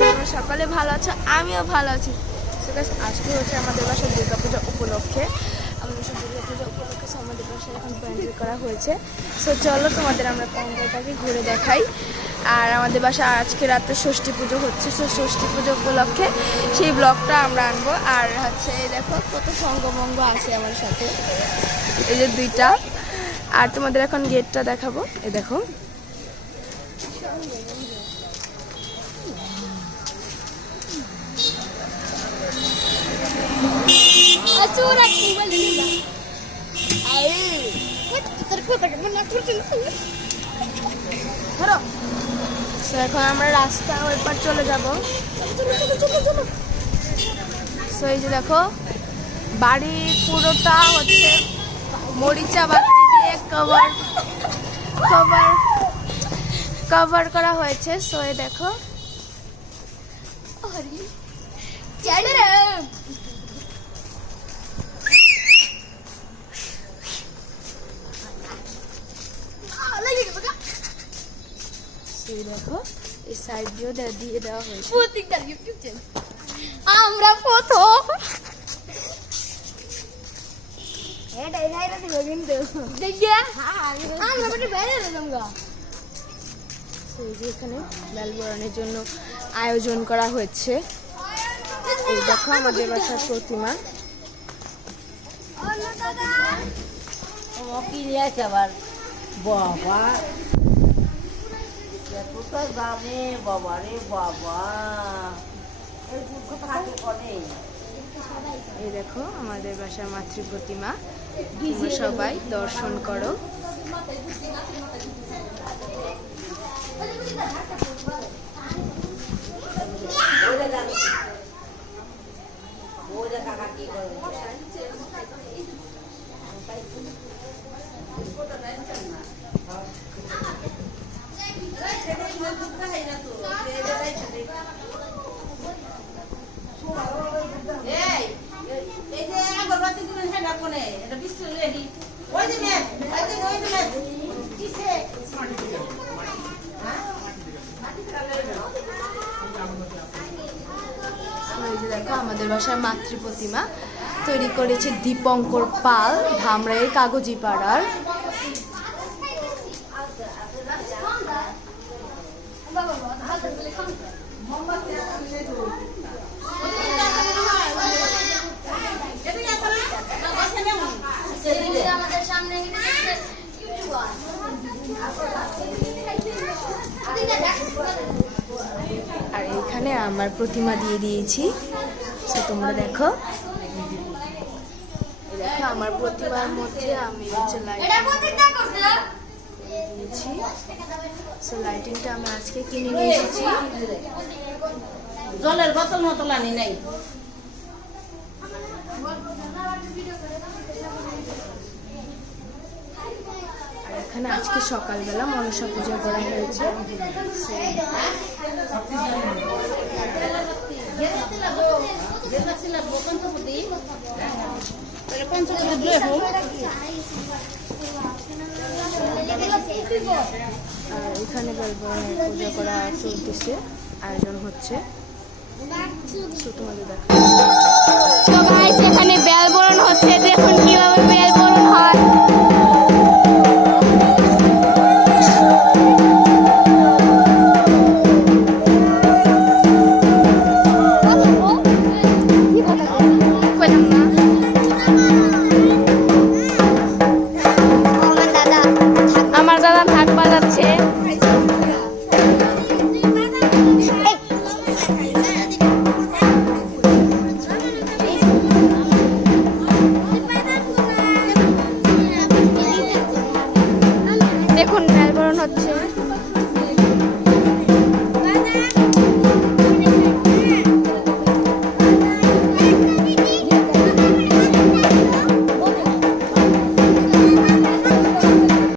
তোমরা সকলে ভালো আছো, আমিও ভালো আছি। আজকে হচ্ছে আমাদের বাসায় দুর্গাপূজা উপলক্ষে আমাদের বাসায় এখন প্যান্ডেল করা হয়েছে। সো চলো তোমাদের আমরা প্যান্ডেলটাকে ঘুরে দেখাই। আর আমাদের বাসায় আজকে রাতে ষষ্ঠী পুজো হচ্ছে, সো ষষ্ঠী পুজো উপলক্ষে সেই ব্লগটা আমরা আনবো। আর হচ্ছে এই দেখো কত সঙ্গভঙ্গ আছে আমার সাথে, এই যে দুইটা। আর তোমাদের এখন গেটটা দেখাবো, এই দেখো। এখন আমরা রাস্তা ওই পার চলে যাবো। সো এই যে দেখো বাড়ির পুরোটা হচ্ছে মরিচা বাতি দিয়ে কভার করা হয়েছে। সো এই দেখো দেখো এই সাইড দিয়েও দিয়ে দেওয়া হয়েছে। আমরা প্রথম এখানে বেলবরণের জন্য আয়োজন করা হয়েছে। এই দেখো আমাদের বাসার প্রতিমা। বাবা দামে বাবা রে বাবা, এই দেখো আমাদের বাসার মাতৃ প্রতিমা, তোমরা সবাই দর্শন করো। দেখো আমাদের বাসার মাতৃ প্রতিমা তৈরি করেছে দীপঙ্কর পাল, ধামরাইয়ের কাগজি পাড়ার। আর এখানে আমার প্রতিমা দিয়ে দিয়েছি, তোমরা দেখো। দেখো আমার প্রতিমার মধ্যে আমি দিয়েছি। সো লাইটিংটা আমি আজকে কিনে নিয়ে এসেছি। জলের বোতল মতো আনি নাই। আর এখানে আজকে সকালবেলা মনসা পূজা করা হয়েছে। আর এখানে বেলবরণের পূজা করা চলতেছে, আয়োজন হচ্ছে। তোমাদের দেখো এখানে বেলবরণ হচ্ছে, দেখুন কিভাবে